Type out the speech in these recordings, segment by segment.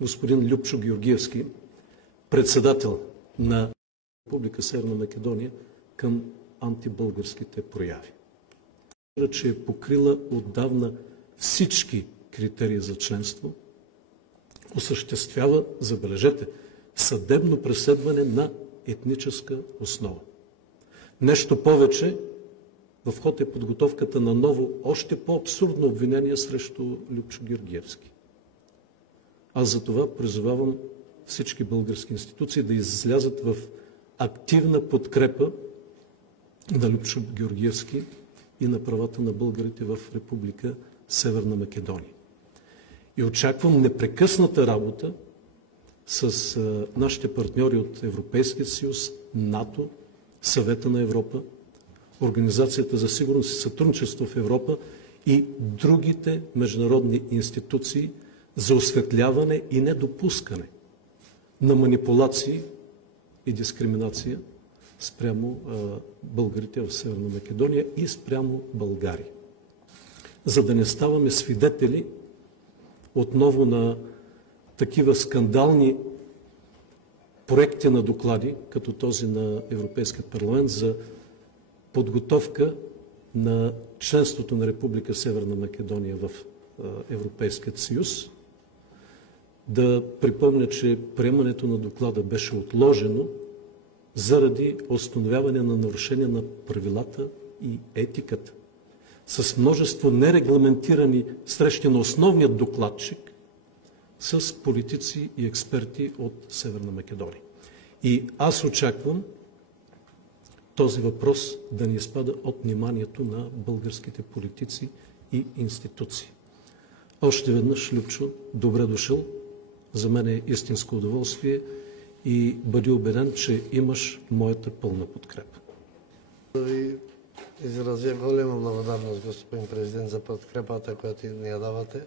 господин Любчо Георгиевски, председател на Република Северна Македония, към антибългарските прояви. Че е покрила отдавна всички критерии за членство, осъществява, забележете, съдебно преследване на етническа основа. Нещо повече, в ход е подготовката на ново, още по-абсурдно обвинение срещу Любчо Георгиевски. Аз за това призовавам всички български институции да излязат в активна подкрепа на Любчо Георгиевски и на правата на българите в Република Северна Македония. И очаквам непрекъсната работа с нашите партньори от Европейския съюз, НАТО, Съвета на Европа, Организацията за сигурност и сътрудничество в Европа и другите международни институции за осветляване и недопускане на манипулации и дискриминация спрямо българите в Северна Македония и спрямо България. За да не ставаме свидетели отново на такива скандални проекти на доклади, като този на Европейския парламент за подготовка на членството на Република Северна Македония в Европейския съюз. Да припомня, че приемането на доклада беше отложено заради установяване на нарушения на правилата и етиката, с множество нерегламентирани срещи на основният докладчик с политици и експерти от Северна Македония. И аз очаквам този въпрос да не изпада от вниманието на българските политици и институции. Още веднъж, Любчо, добре дошъл. За мен е истинско удоволствие и бъди убеден, че имаш моята пълна подкрепа. Да ви изразя голема благодарност, господин президент, за подкрепата, която ни я давате.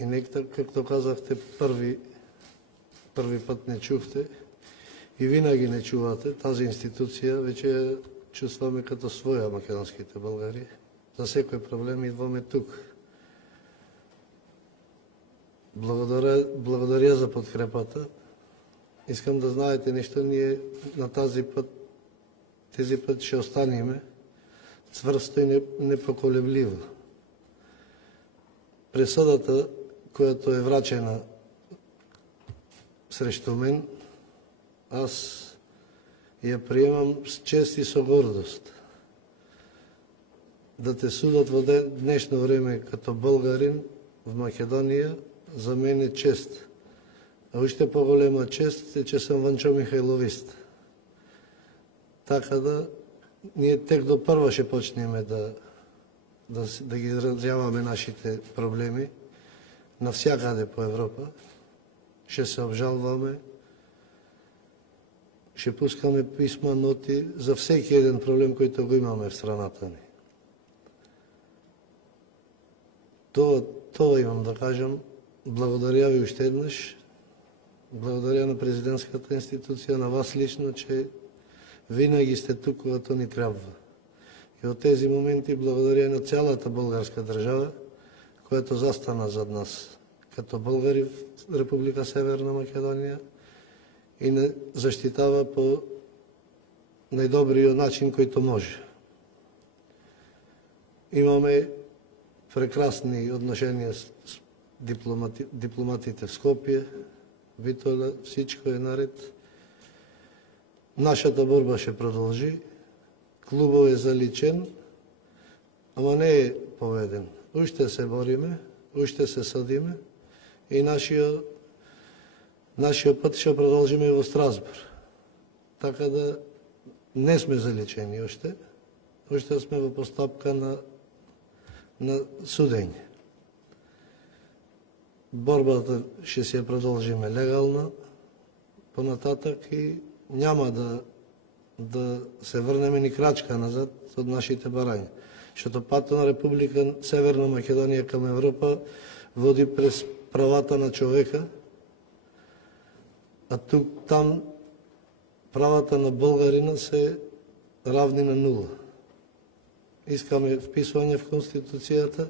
И нека, както казахте, първи път не чухте и винаги не чувате. Тази институция вече я чувстваме като своя, македонските българи. За всеки проблем идваме тук. Благодаря за подкрепата. Искам да знаете нещо, ние на тези път ще останем твърсто и непоколеблива. Присъдата, която е врачена срещу мен, аз я приемам с чест и с гордост. Да те судят в днешно време като българин в Македония, за мен е чест. А още по-голема чест е, че съм Ванчо Михайловист. Така да, ние тек до първа ще почнем да ги изразяваме нашите проблеми навсякъде по Европа. Ще се обжалваме, ще пускаме писма, ноти за всеки един проблем, който го имаме в страната ни. Това имам да кажем. Благодаря ви още еднъж. Благодаря на президентската институция, на вас лично, че винаги сте тук, когато ни трябва. И от тези моменти благодаря на цялата българска държава, която застана зад нас, като българи в Република Северна Македония и не защитава по най-добрия начин, който може. Имаме прекрасни отношения с дипломатите в Скопие, Битола, всичко е наред. Нашата борба ще продължи. Клубът е заличен, ама не е поведен. Още се бориме, още се съдиме и нашия път ще продължим и в Страсбург. Така да не сме заличени още. Още сме в постъпка на судење. Борбата ще се продължиме легална понататък и няма да се върнем ни крачка назад от нашите барања. Защото пътят на Република Северна Македония към Европа води през правата на човека, а там правата на българина се равни на нула. Искаме вписване в Конституцията,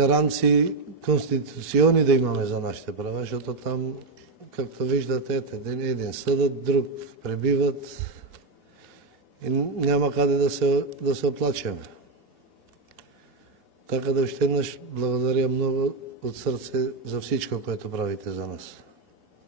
гаранции конституционни да имаме за нашите права, защото там, както виждате, един съдът, друг пребиват и няма къде да се оплачеме. Така да още веднъж благодаря много от сърце за всичко, което правите за нас.